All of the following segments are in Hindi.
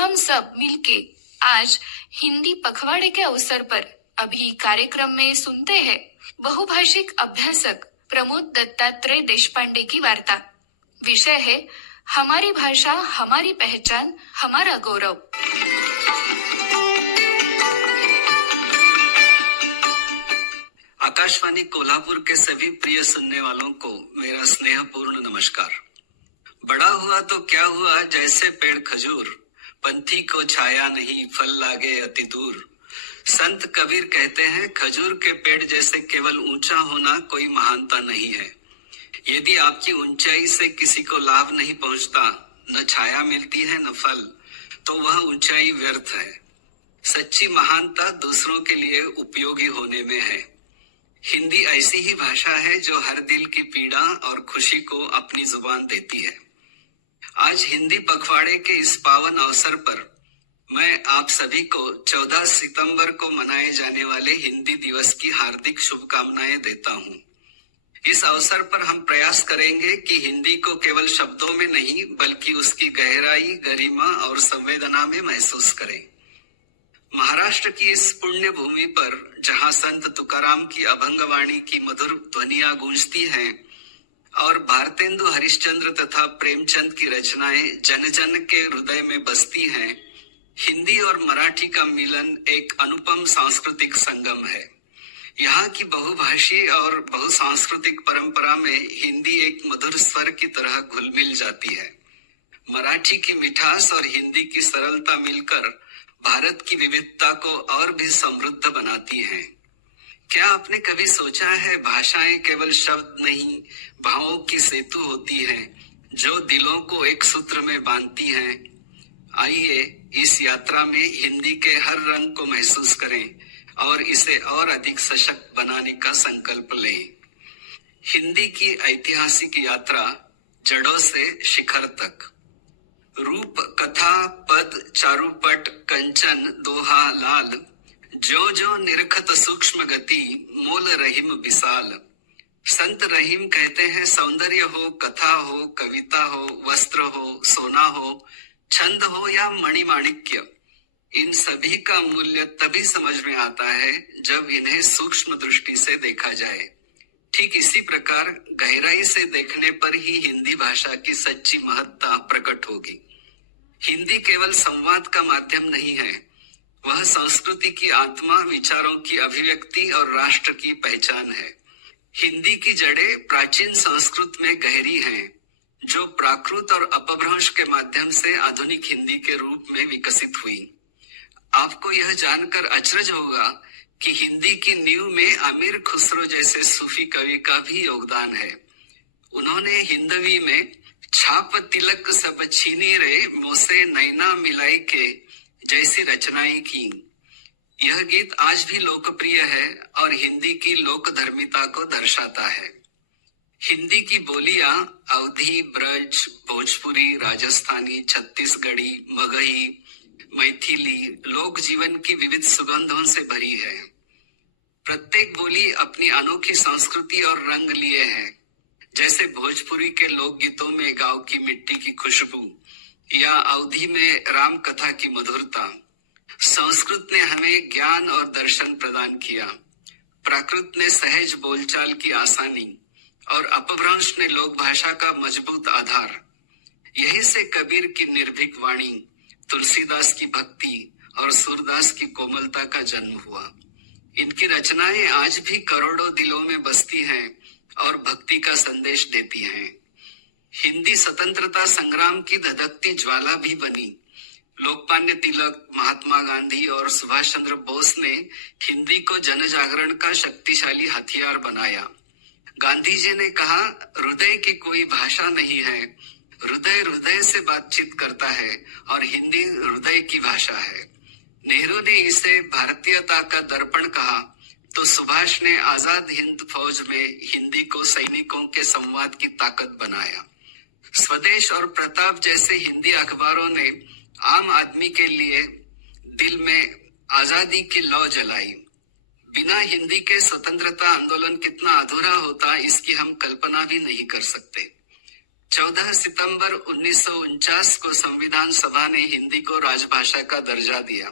हम सब मिलके आज हिंदी पखवाड़े के अवसर पर अभी कार्यक्रम में सुनते हैं बहुभाषिक अभ्यासक प्रमोद दत्तात्रेय देशपांडे की वार्ता। विषय है हमारी भाषा हमारी पहचान हमारा गौरव। आकाशवाणी कोल्हापुर के सभी प्रिय सुनने वालों को मेरा स्नेहपूर्ण नमस्कार। बड़ा हुआ तो क्या हुआ जैसे पेड़ खजूर, पंथी को छाया नहीं फल लागे अति दूर। संत कबीर कहते हैं खजूर के पेड़ जैसे केवल ऊंचा होना कोई महानता नहीं है। यदि आपकी ऊंचाई से किसी को लाभ नहीं पहुंचता, न छाया मिलती है न फल, तो वह ऊंचाई व्यर्थ है। सच्ची महानता दूसरों के लिए उपयोगी होने में है। हिंदी ऐसी ही भाषा है जो हर दिल की पीड़ा और खुशी को अपनी जुबान देती है। आज हिंदी पखवाड़े के इस पावन अवसर पर मैं आप सभी को 14 सितंबर को मनाए जाने वाले हिंदी दिवस की हार्दिक शुभकामनाएं देता हूं। इस अवसर पर हम प्रयास करेंगे कि हिंदी को केवल शब्दों में नहीं बल्कि उसकी गहराई, गरिमा और संवेदना में महसूस करें। महाराष्ट्र की इस पुण्य भूमि पर जहां संत तुकाराम की अभंगवाणी की मधुर ध्वनियां गूंजती हैं और भारतेंदु हरिश्चंद्र तथा प्रेमचंद की रचनाएं जन जन के हृदय में बसती हैं, हिंदी और मराठी का मिलन एक अनुपम सांस्कृतिक संगम है। यहाँ की बहुभाषी और बहुसांस्कृतिक परंपरा में हिंदी एक मधुर स्वर की तरह घुल मिल जाती है। मराठी की मिठास और हिंदी की सरलता मिलकर भारत की विविधता को और भी समृद्ध बनाती हैं। क्या आपने कभी सोचा है भाषाएं केवल शब्द नहीं, भावों की सेतु होती हैं जो दिलों को एक सूत्र में बांधती हैं। आइए इस यात्रा में हिंदी के हर रंग को महसूस करें और इसे और अधिक सशक्त बनाने का संकल्प लें। हिंदी की ऐतिहासिक यात्रा जड़ों से शिखर तक। रूप, कथा, पद, चारुपट, कंचन, दोहा, लाल, जो जो निरखत सूक्ष्म गति, मोल रहीम विशाल। संत रहीम कहते हैं सौंदर्य हो, कथा हो, कविता हो, वस्त्र हो, सोना हो, छंद हो या मणिमाणिक्य, इन सभी का मूल्य तभी समझ में आता है जब इन्हें सूक्ष्म दृष्टि से देखा जाए। ठीक इसी प्रकार गहराई से देखने पर ही हिंदी भाषा की सच्ची महत्ता प्रकट होगी। हिंदी केवल संवाद का माध्यम नहीं है, वह संस्कृति की आत्मा, विचारों की अभिव्यक्ति और राष्ट्र की पहचान है। हिंदी की जड़ें प्राचीन संस्कृत में गहरी हैं, जो प्राकृत और अपभ्रंश के माध्यम से आधुनिक हिंदी के रूप में विकसित हुई। आपको यह जानकर अचरज होगा कि हिंदी की नींव में अमीर खुसरो जैसे सूफी कवि का भी योगदान है। उन्होंने हिंदवी में छाप तिलक सब छीनी रे मोसे नैना मिलाई के जैसी रचनाएं की। यह गीत आज भी लोकप्रिय है और हिंदी की लोकधर्मिता को दर्शाता है। हिंदी की बोलियां अवधी, ब्रज, भोजपुरी, राजस्थानी, छत्तीसगढ़ी, मगही, मैथिली लोक जीवन की विविध सुगंधों से भरी है। प्रत्येक बोली अपनी अनोखी संस्कृति और रंग लिए है। जैसे भोजपुरी के लोकगीतों में गांव की मिट्टी की खुशबू या अवधी में राम कथा की मधुरता। संस्कृत ने हमें ज्ञान और दर्शन प्रदान किया, प्राकृत ने सहज बोलचाल की आसानी और अपभ्रंश ने लोक भाषा का मजबूत आधार। यही से कबीर की निर्भीक वाणी, तुलसीदास की भक्ति और सूरदास की कोमलता का जन्म हुआ। इनकी रचनाएं आज भी करोड़ों दिलों में बसती हैं और भक्ति का संदेश देती हैं। हिंदी स्वतंत्रता संग्राम की धधकती ज्वाला भी बनी। लोकमान्य तिलक, महात्मा गांधी और सुभाष चंद्र बोस ने हिंदी को जन जागरण का शक्तिशाली हथियार बनाया। गांधी जी ने कहा, हृदय की कोई भाषा नहीं है, हृदय हृदय से बातचीत करता है और हिंदी हृदय की भाषा है। नेहरू ने इसे भारतीयता का दर्पण कहा तो सुभाष ने आजाद हिंद फौज में हिंदी को सैनिकों के संवाद की ताकत बनाया। स्वदेश और प्रताप जैसे हिंदी अखबारों ने आम आदमी के लिए दिल में आजादी की लौ जलाई। बिना हिंदी के स्वतंत्रता आंदोलन कितना अधूरा होता, इसकी हम कल्पना भी नहीं कर सकते। 14 सितंबर 1949 को संविधान सभा ने हिंदी को राजभाषा का दर्जा दिया।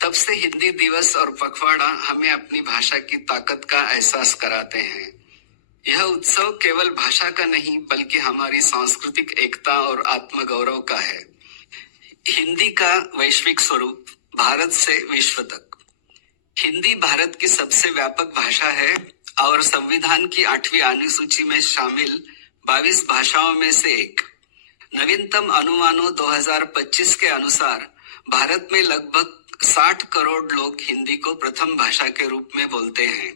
तब से हिंदी दिवस और पखवाड़ा हमें अपनी भाषा की ताकत का एहसास कराते हैं। यह उत्सव केवल भाषा का नहीं बल्कि हमारी सांस्कृतिक एकता और आत्मगौरव का है। हिंदी का वैश्विक स्वरूप, भारत से विश्व तक। हिंदी भारत की सबसे व्यापक भाषा है और संविधान की 8वीं अनुसूची में शामिल 22 भाषाओं में से एक। नवीनतम अनुमानों 2025 के अनुसार भारत में लगभग 60 करोड़ लोग हिंदी को प्रथम भाषा के रूप में बोलते हैं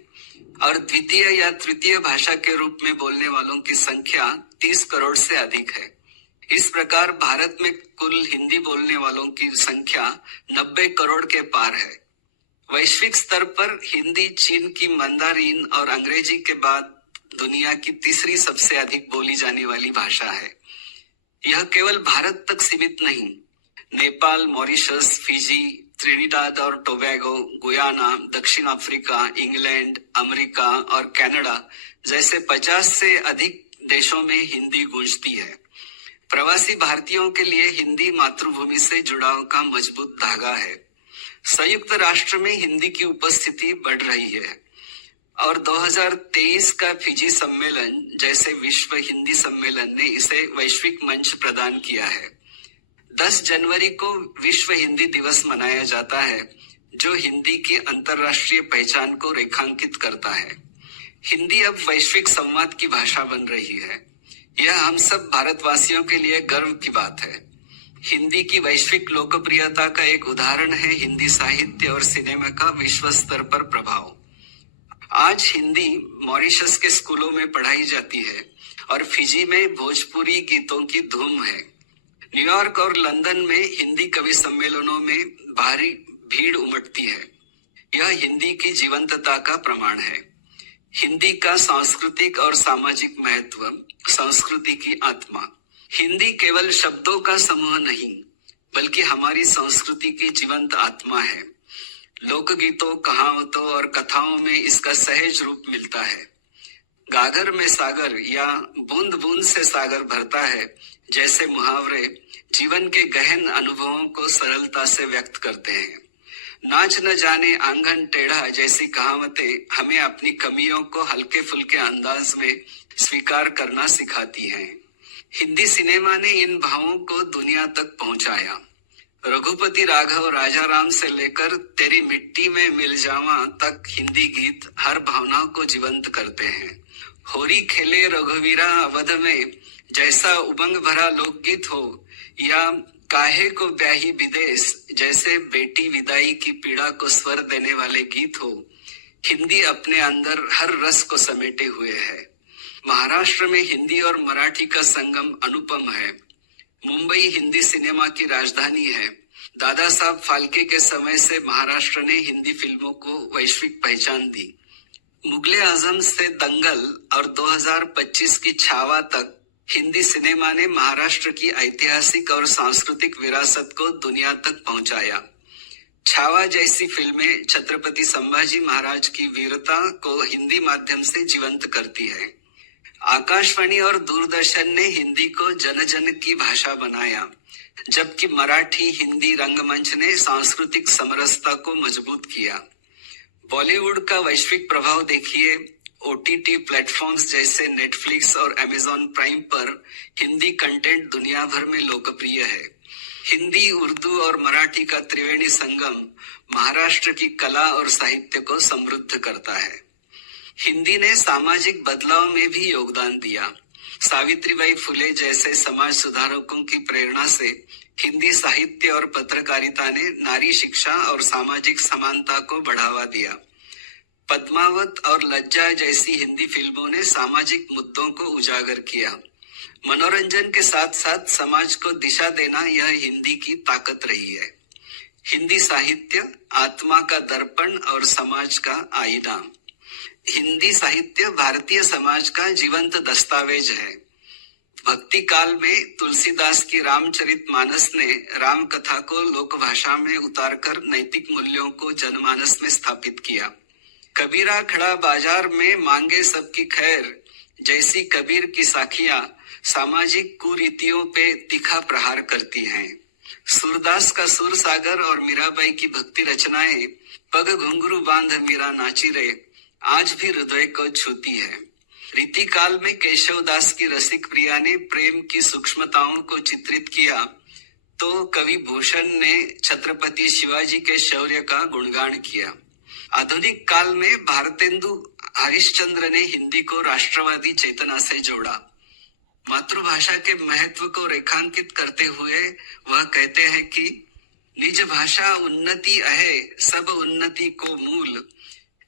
और द्वितीय या तृतीय भाषा के रूप में बोलने वालों की संख्या 30 करोड़ से अधिक है। इस प्रकार भारत में कुल हिंदी बोलने वालों की संख्या 90 करोड़ के पार है। वैश्विक स्तर पर हिंदी चीन की मंदारिन और अंग्रेजी के बाद दुनिया की तीसरी सबसे अधिक बोली जाने वाली भाषा है। यह केवल भारत तक सीमित नहीं, नेपाल, मॉरिशस, फिजी, त्रिनिडाद और टोबैगो, गुयाना, दक्षिण अफ्रीका, इंग्लैंड, अमेरिका और कनाडा जैसे 50 से अधिक देशों में हिंदी गूंजती है। प्रवासी भारतीयों के लिए हिंदी मातृभूमि से जुड़ाव का मजबूत धागा है। संयुक्त राष्ट्र में हिंदी की उपस्थिति बढ़ रही है और 2023 का फिजी सम्मेलन जैसे विश्व हिंदी सम्मेलन ने इसे वैश्विक मंच प्रदान किया है। 10 जनवरी को विश्व हिंदी दिवस मनाया जाता है, जो हिंदी की अंतर्राष्ट्रीय पहचान को रेखांकित करता है। हिंदी अब वैश्विक संवाद की भाषा बन रही है। यह हम सब भारतवासियों के लिए गर्व की बात है। हिंदी की वैश्विक लोकप्रियता का एक उदाहरण है हिंदी साहित्य और सिनेमा का विश्व स्तर पर प्रभाव। आज हिंदी मॉरिशस के स्कूलों में पढ़ाई जाती है और फिजी में भोजपुरी गीतों की धूम है। न्यूयॉर्क और लंदन में हिंदी कवि सम्मेलनों में भारी भीड़ उमड़ती है। यह हिंदी की जीवंतता का प्रमाण है। हिंदी का सांस्कृतिक और सामाजिक महत्व, संस्कृति की आत्मा। हिंदी केवल शब्दों का समूह नहीं बल्कि हमारी संस्कृति की जीवंत आत्मा है। लोकगीतों, कहावतों और कथाओं में इसका सहज रूप मिलता है। गागर में सागर या बूंद बूंद से सागर भरता है जैसे मुहावरे जीवन के गहन अनुभवों को सरलता से व्यक्त करते हैं। नाच न जाने आंगन टेढ़ा जैसी कहावतें हमें अपनी कमियों को हल्के फुल्के अंदाज में स्वीकार करना सिखाती हैं। हिंदी सिनेमा ने इन भावों को दुनिया तक पहुंचाया। रघुपति राघव राजाराम से लेकर तेरी मिट्टी में मिल जावा तक हिंदी गीत हर भावना को जीवंत करते हैं। होरी खेले रघुवीरा अवध में जैसा उमंग भरा लोकगीत हो या काहे को ब्याही विदेश जैसे बेटी विदाई की पीड़ा को स्वर देने वाले गीत हो, हिंदी अपने अंदर हर रस को समेटे हुए है। महाराष्ट्र में हिंदी और मराठी का संगम अनुपम है। मुंबई हिंदी सिनेमा की राजधानी है। दादा साहब फाल्के के समय से महाराष्ट्र ने हिंदी फिल्मों को वैश्विक पहचान दी। मुगले आजम से दंगल और 2025 की छावा तक हिंदी सिनेमा ने महाराष्ट्र की ऐतिहासिक और सांस्कृतिक विरासत को दुनिया तक पहुंचाया। छावा जैसी फिल्में छत्रपति संभाजी महाराज की वीरता को हिंदी माध्यम से जीवंत करती है। आकाशवाणी और दूरदर्शन ने हिंदी को जन जन की भाषा बनाया, जबकि मराठी हिंदी रंगमंच ने सांस्कृतिक समरसता को मजबूत किया। बॉलीवुड का वैश्विक प्रभाव देखिए। ओटीटी प्लेटफॉर्म्स जैसे नेटफ्लिक्स और अमेजॉन प्राइम पर हिंदी कंटेंट दुनिया भर में लोकप्रिय है। हिंदी, उर्दू और मराठी का त्रिवेणी संगम महाराष्ट्र की कला और साहित्य को समृद्ध करता है। हिंदी ने सामाजिक बदलाव में भी योगदान दिया। सावित्रीबाई फुले जैसे समाज सुधारकों की प्रेरणा से हिंदी साहित्य और पत्रकारिता ने नारी शिक्षा और सामाजिक समानता को बढ़ावा दिया। पद्मावत और लज्जा जैसी हिंदी फिल्मों ने सामाजिक मुद्दों को उजागर किया। मनोरंजन के साथ साथ समाज को दिशा देना यह हिंदी की ताकत रही है। हिंदी साहित्य आत्मा का दर्पण और समाज का आईना। हिंदी साहित्य भारतीय समाज का जीवंत दस्तावेज है। भक्ति काल में तुलसीदास की रामचरितमानस ने राम कथा को लोक भाषा में उतारकर नैतिक मूल्यों को जनमानस में स्थापित किया। कबीरा खड़ा बाजार में मांगे सबकी खैर जैसी कबीर की साखियां सामाजिक कुरीतियों पे तीखा प्रहार करती हैं। सूरदास का सुर सागर और मीराबाई की भक्ति रचनाएं पग घुंघरू बांध मीरा नाची रे आज भी हृदय को छूती है। रीति काल में केशवदास की रसिक प्रिया ने प्रेम की सूक्ष्मताओं को चित्रित किया तो कवि भूषण ने छत्रपति शिवाजी के शौर्य का गुणगान किया। आधुनिक काल में भारतेंदु हरिश्चंद्र ने हिंदी को राष्ट्रवादी चेतना से जोड़ा। मातृभाषा के महत्व को रेखांकित करते हुए वह कहते हैं कि निज भाषा उन्नति है सब उन्नति को मूल,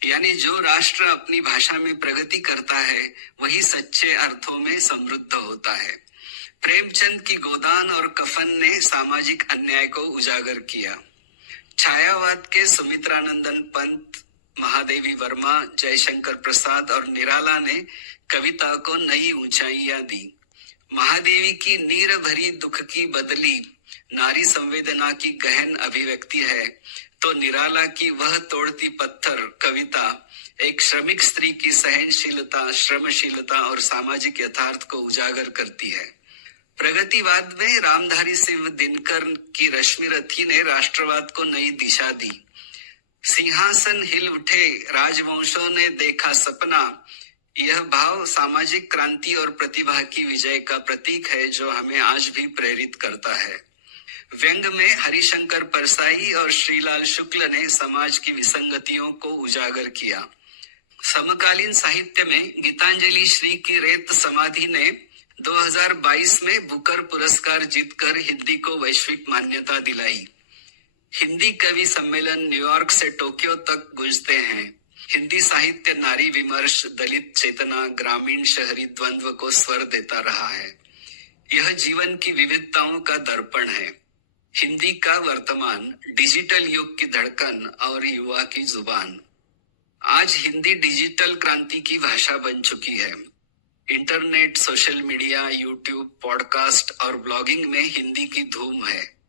यानी जो राष्ट्र अपनी भाषा में प्रगति करता है वही सच्चे अर्थों में समृद्ध होता है। प्रेमचंद की गोदान और कफन ने सामाजिक अन्याय को उजागर किया। छायावाद के सुमित्रानंदन पंत, महादेवी वर्मा, जयशंकर प्रसाद और निराला ने कविता को नई ऊंचाइयां दी। महादेवी की नीर भरी दुख की बदली नारी संवेदना की गहन अभिव्यक्ति है तो निराला की वह तोड़ती पत्थर कविता एक श्रमिक स्त्री की सहनशीलता, श्रमशीलता और सामाजिक यथार्थ को उजागर करती है। प्रगतिवाद में रामधारी सिंह दिनकर की रश्मि रथी ने राष्ट्रवाद को नई दिशा दी। सिंहासन हिल उठे, राजवंशों ने देखा सपना, यह भाव सामाजिक क्रांति और प्रतिभा की विजय का प्रतीक है जो हमें आज भी प्रेरित करता है। व्यंग में हरिशंकर परसाई और श्रीलाल शुक्ल ने समाज की विसंगतियों को उजागर किया। समकालीन साहित्य में गीतांजलि श्री की रेत समाधि ने 2022 में बुकर पुरस्कार जीतकर हिंदी को वैश्विक मान्यता दिलाई। हिंदी कवि सम्मेलन न्यूयॉर्क से टोक्यो तक गूंजते हैं। हिंदी साहित्य नारी विमर्श, दलित चेतना, ग्रामीण शहरी द्वंद्व को स्वर देता रहा है। यह जीवन की विविधताओं का दर्पण है। हिंदी का वर्तमान डिजिटल युग की धड़कन और युवा की जुबान। आज हिंदी डिजिटल क्रांति की भाषा बन चुकी है। Internet, social media, YouTube, podcast और ब्लॉगिंग में हिंदी की धूम है।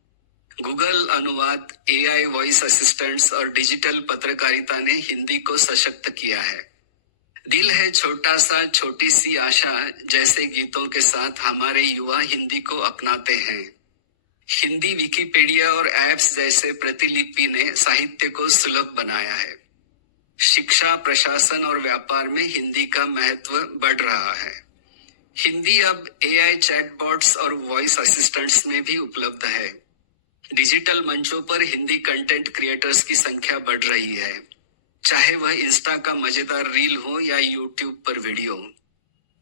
गूगल अनुवाद, एआई वॉइस असिस्टेंट्स और डिजिटल पत्रकारिता ने हिंदी को सशक्त किया है। दिल है छोटा सा छोटी सी आशा जैसे गीतों के साथ हमारे युवा हिंदी को अपनाते हैं। हिंदी विकिपीडिया और ऐप्स जैसे प्रतिलिपि ने साहित्य को सुलभ बनाया है। शिक्षा, प्रशासन और व्यापार में हिंदी का महत्व बढ़ रहा है। हिंदी अब एआई चैटबॉट्स और वॉइस असिस्टेंट्स में भी उपलब्ध है। डिजिटल मंचों पर हिंदी कंटेंट क्रिएटर्स की संख्या बढ़ रही है, चाहे वह इंस्टा का मजेदार रील हो या यूट्यूब पर वीडियो।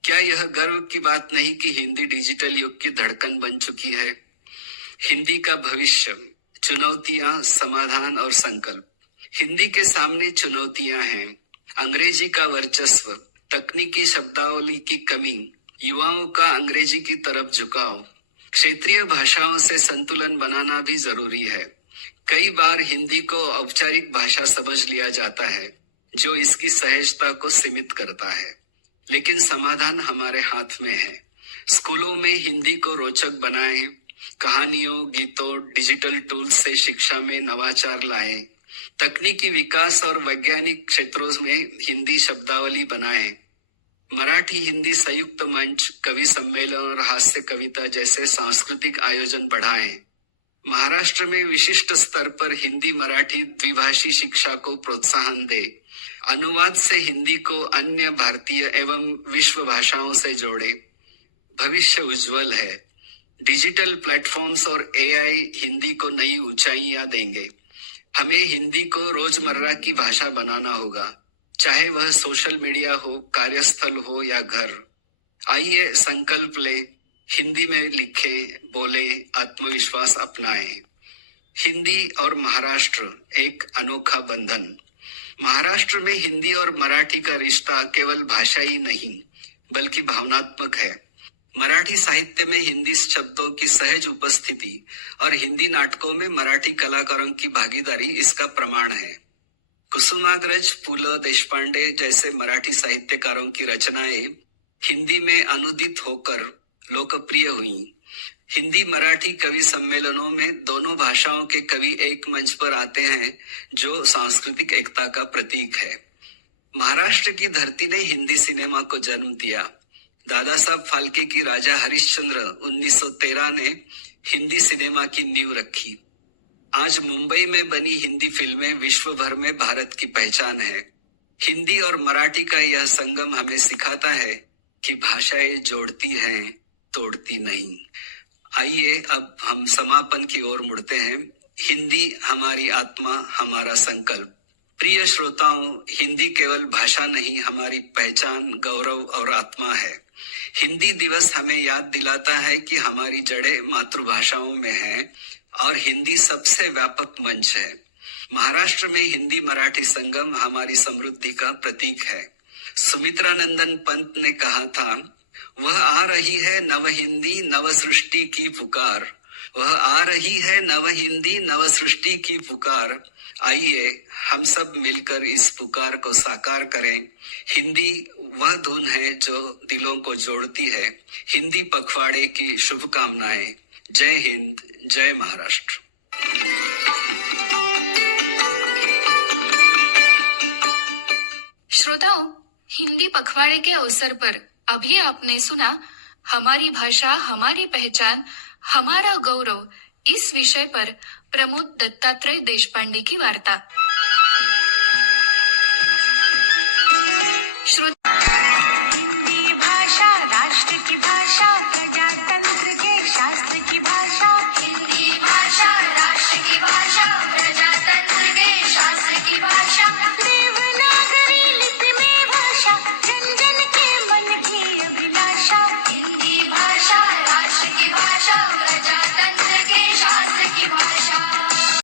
क्या यह गर्व की बात नहीं कि हिंदी डिजिटल युग की धड़कन बन चुकी है? हिंदी का भविष्य, चुनौतियां, समाधान और संकल्प। हिंदी के सामने चुनौतियां हैं। अंग्रेजी का वर्चस्व, तकनीकी शब्दावली की कमी, युवाओं का अंग्रेजी की तरफ झुकाव, क्षेत्रीय भाषाओं से संतुलन बनाना भी जरूरी है। कई बार हिंदी को औपचारिक भाषा समझ लिया जाता है, जो इसकी सहजता को सीमित करता है। लेकिन समाधान हमारे हाथ में है। स्कूलों में हिंदी को रोचक बनाएं, कहानियों, गीतों, डिजिटल टूल्स से शिक्षा में नवाचार लाएं, तकनीकी विकास और वैज्ञानिक क्षेत्रों में हिंदी शब्दावली बनाएं। मराठी हिंदी संयुक्त मंच, कवि सम्मेलन और हास्य कविता जैसे सांस्कृतिक आयोजन बढ़ाएं। महाराष्ट्र में विशिष्ट स्तर पर हिंदी मराठी द्विभाषी शिक्षा को प्रोत्साहन दे। अनुवाद से हिंदी को अन्य भारतीय एवं विश्व भाषाओं से जोड़े। भविष्य उज्जवल है। डिजिटल प्लेटफॉर्म्स और एआई हिंदी को नई ऊंचाइयां देंगे। हमें हिंदी को रोजमर्रा की भाषा बनाना होगा, चाहे वह सोशल मीडिया हो, कार्यस्थल हो या घर। आइए संकल्प ले, हिंदी में लिखे, बोले, आत्मविश्वास अपनाएं। हिंदी और महाराष्ट्र एक अनोखा बंधन। महाराष्ट्र में हिंदी और मराठी का रिश्ता केवल भाषा ही नहीं बल्कि भावनात्मक है। मराठी साहित्य में हिंदी शब्दों की सहज उपस्थिति और हिंदी नाटकों में मराठी कलाकारों की भागीदारी इसका प्रमाण है। कुसुमाग्रज, पुल, देशपांडे जैसे मराठी साहित्यकारों की रचनाएं हिंदी में अनुदित होकर लोकप्रिय हुई। हिंदी मराठी कवि सम्मेलनों में दोनों भाषाओं के कवि एक मंच पर आते हैं, जो सांस्कृतिक एकता का प्रतीक है। महाराष्ट्र की धरती ने हिंदी सिनेमा को जन्म दिया। दादा साहब फाल्के की राजा हरिश्चंद्र 1913 ने हिंदी सिनेमा की नींव रखी। आज मुंबई में बनी हिंदी फिल्में विश्व भर में भारत की पहचान है। हिंदी और मराठी का यह संगम हमें सिखाता है कि भाषाएं जोड़ती हैं, तोड़ती नहीं। आइए अब हम समापन की ओर मुड़ते हैं। हिंदी हमारी आत्मा, हमारा संकल्प। प्रिय श्रोताओं, हिंदी केवल भाषा नहीं, हमारी पहचान, गौरव और आत्मा है। हिंदी दिवस हमें याद दिलाता है कि हमारी जड़ें मातृभाषाओं में हैं और हिंदी सबसे व्यापक मंच है। महाराष्ट्र में हिंदी मराठी संगम हमारी समृद्धि का प्रतीक है। सुमित्रा नंदन पंत ने कहा था, वह आ रही है नव हिंदी नव सृष्टि की पुकार। वह आ रही है नव हिंदी नव सृष्टि की पुकार। आइए हम सब मिलकर इस पुकार को साकार करें। हिंदी वह धुन है जो दिलों को जोड़ती है। हिंदी पखवाड़े की शुभकामनाएं। जय हिंद, जय महाराष्ट्र। श्रोताओं, हिंदी पखवाड़े के अवसर पर अभी आपने सुना हमारी भाषा, हमारी पहचान, हमारा गौरव इस विषय पर प्रमोद दत्तात्रेय देशपांडे की वार्ता।